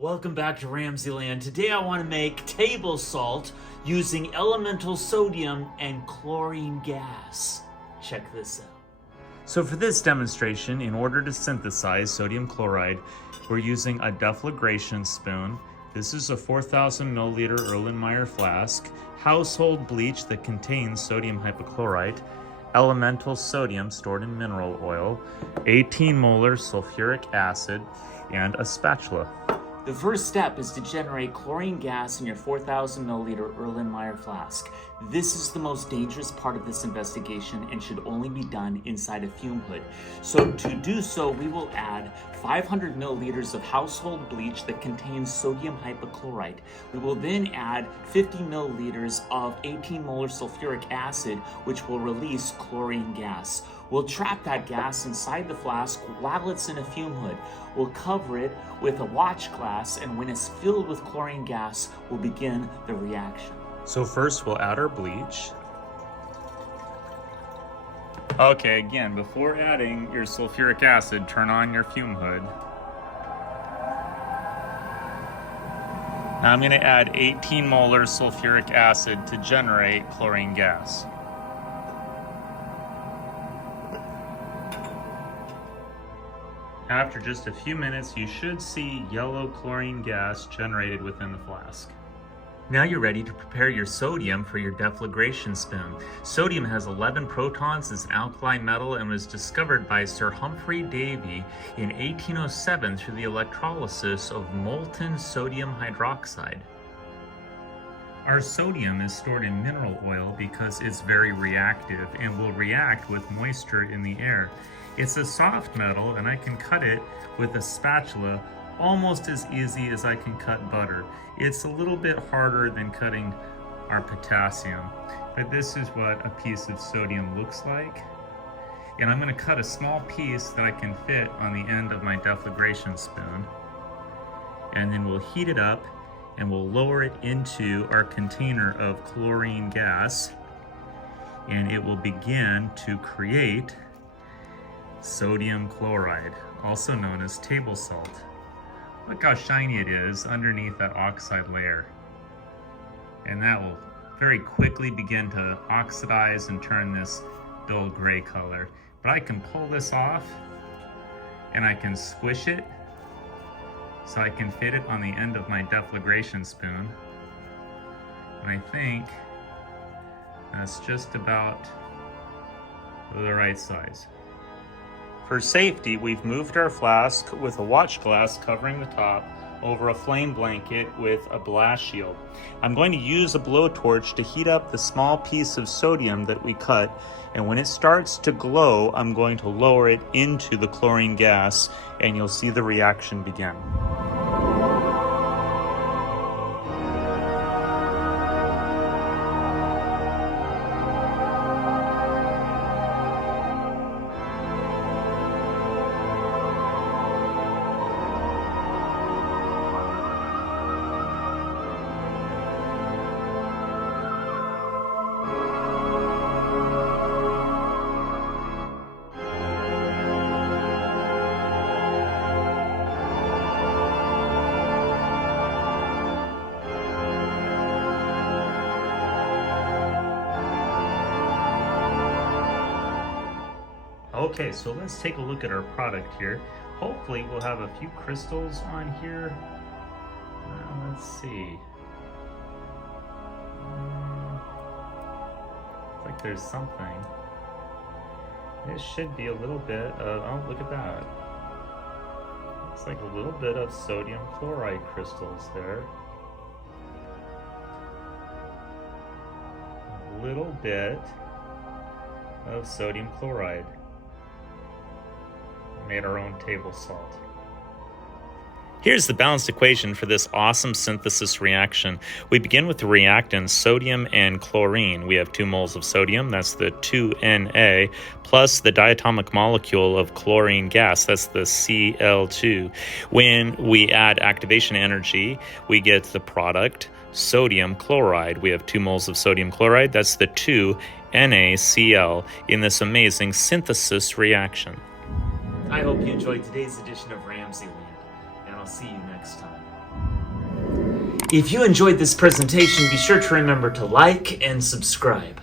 Welcome back to RamZland. Today I want to make table salt using elemental sodium and chlorine gas. Check this out. So for this demonstration, in order to synthesize sodium chloride, we're using a deflagration spoon. This is a 4,000 milliliter Erlenmeyer flask, household bleach that contains sodium hypochlorite, elemental sodium stored in mineral oil, 18 molar sulfuric acid, and a spatula. The first step is to generate chlorine gas in your 4,000 milliliter Erlenmeyer flask. This is the most dangerous part of this investigation and should only be done inside a fume hood. So to do so, we will add 500 milliliters of household bleach that contains sodium hypochlorite. We will then add 50 milliliters of 18 molar sulfuric acid, which will release chlorine gas. We'll trap that gas inside the flask while it's in a fume hood. We'll cover it with a watch glass, and when it's filled with chlorine gas, we'll begin the reaction. So first we'll add our bleach. Okay, again, before adding your sulfuric acid, turn on your fume hood. Now I'm going to add 18 molar sulfuric acid to generate chlorine gas. After just a few minutes, you should see yellow chlorine gas generated within the flask. Now you're ready to prepare your sodium for your deflagration spoon. Sodium has 11 protons, is an alkali metal, and was discovered by Sir Humphrey Davy in 1807 through the electrolysis of molten sodium hydroxide. Our sodium is stored in mineral oil because it's very reactive and will react with moisture in the air. It's a soft metal, and I can cut it with a spatula almost as easy as I can cut butter. It's a little bit harder than cutting our potassium, but this is what a piece of sodium looks like. And I'm going to cut a small piece that I can fit on the end of my deflagration spoon. And then we'll heat it up and we'll lower it into our container of chlorine gas, and it will begin to create sodium chloride, also known as table salt. Look how shiny it is underneath that oxide layer. And that will very quickly begin to oxidize and turn this dull gray color. But I can pull this off and I can squish it so I can fit it on the end of my deflagration spoon. And I think that's just about the right size. For safety, we've moved our flask with a watch glass covering the top over a flame blanket with a blast shield. I'm going to use a blowtorch to heat up the small piece of sodium that we cut, and when it starts to glow, I'm going to lower it into the chlorine gas, and you'll see the reaction begin. Okay, so let's take a look at our product here. Hopefully we'll have a few crystals on here. Let's see. Looks like there's something. This should be a little bit of, oh, look at that. Looks like a little bit of sodium chloride crystals there. A little bit of sodium chloride. Made our own table salt. Here's the balanced equation for this awesome synthesis reaction. We begin with the reactants sodium and chlorine. We have 2 moles of sodium, that's the 2Na, plus the diatomic molecule of chlorine gas, that's the Cl2. When we add activation energy, we get the product sodium chloride. We have 2 moles of sodium chloride, that's the 2NaCl in this amazing synthesis reaction. I hope you enjoyed today's edition of RamZland, and I'll see you next time. If you enjoyed this presentation, be sure to remember to like and subscribe.